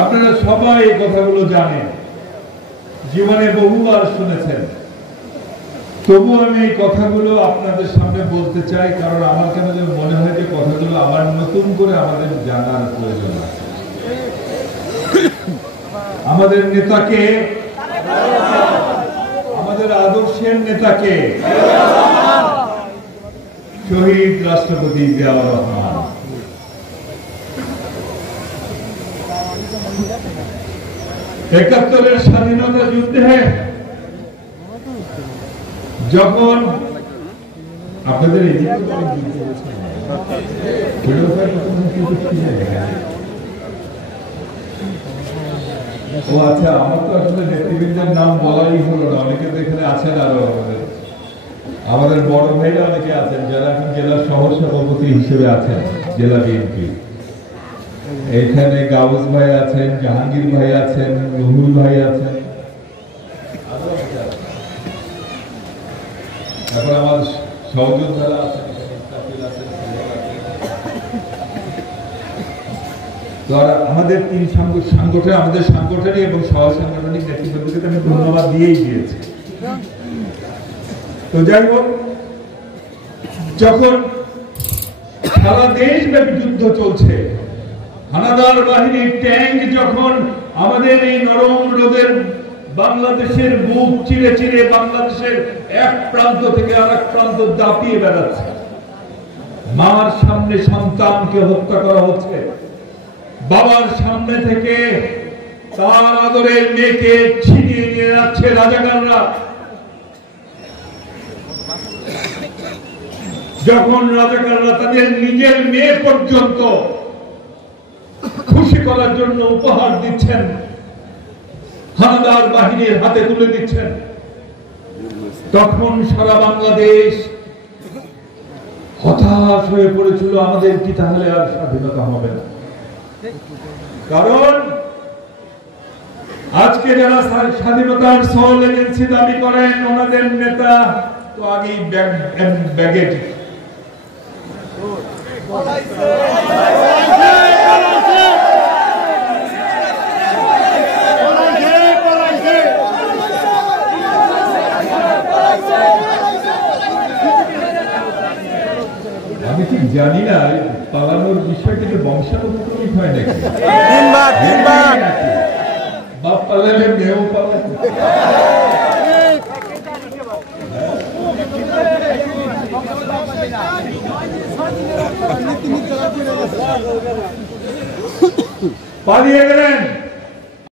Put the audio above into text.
আপনারা সবাই এই কথাগুলো জানেন, জীবনে বহুবার শুনেছেন, তবু আমি এই কথাগুলো আপনাদের সামনে বলতে চাই, কারণ আমার কেন যেন মনে হয় যে কথাগুলো আবার নতুন করে আমাদের জানার প্রয়োজন আছে। আমাদের নেতাকে, আমাদের আদর্শের নেতাকে শহীদ রাষ্ট্রপতি জিয়াউর রহমান। একাত্তরের স্বাধীনতা যুদ্ধে যখন আপনাদের ও আচ্ছা, আমার তো আসলে নেতৃবৃন্দের নাম বলাই হলো না, অনেকে তো এখানে আছেন, আরো আমাদের বড় ভাইরা অনেকে আছেন যারা এখন জেলার সহ সভাপতি হিসেবে আছেন জেলা বিএনপি। এখানে গাউস ভাই আছেন, জাহাঙ্গীর ভাই আছেন, রুহুল ভাই আছেন, তারপর আমার সহযোদ্ধারা আছেন, আমাদের তিন সাংগঠনিক, আমাদের সাংগঠনিক এবং সহ সাংগঠনিক নেতৃবৃন্দকে আমি ধন্যবাদ দিয়েই দিয়েছি। তো যাই হোক, যখন সারা দেশব্যাপী যুদ্ধ চলছে, হানাদার বাহিনীর ট্যাঙ্ক যখন আমাদের এই নরম রোদের বাংলাদেশের বুক চিরে চিরে বাংলাদেশের এক প্রান্ত থেকে আরেক প্রান্ত দাপিয়ে বেড়াচ্ছে, মার সামনে সন্তানকে হত্যা করা হচ্ছে, বাবার সামনে থেকে তার আদরের মেয়েকে ছিনিয়ে নিয়ে যাচ্ছে রাজাকাররা, যখন রাজাকাররা তাদের নিজের মেয়ে পর্যন্ত খুশি করার জন্য উপহার দিচ্ছেন, হানাদার বাহিনীর হাতে তুলে দিচ্ছেন, তখন সারা বাংলাদেশ হতাশ হয়ে পড়েছিল, আমাদের কি তাহলে আর স্বাধীনতা হবে না? কারণ আজকে যারা স্বাধীনতার সল এজেন্সি দাবি করেন, ওনাদের নেতা তো আগেই ব্যাগে আমি ঠিক জানি না পালানোর বিষয়টা কি বংশানুক্রমিক হয় নাকি, বাপ পালালে মেয়েও পালায়। পালিয়ে গেলেন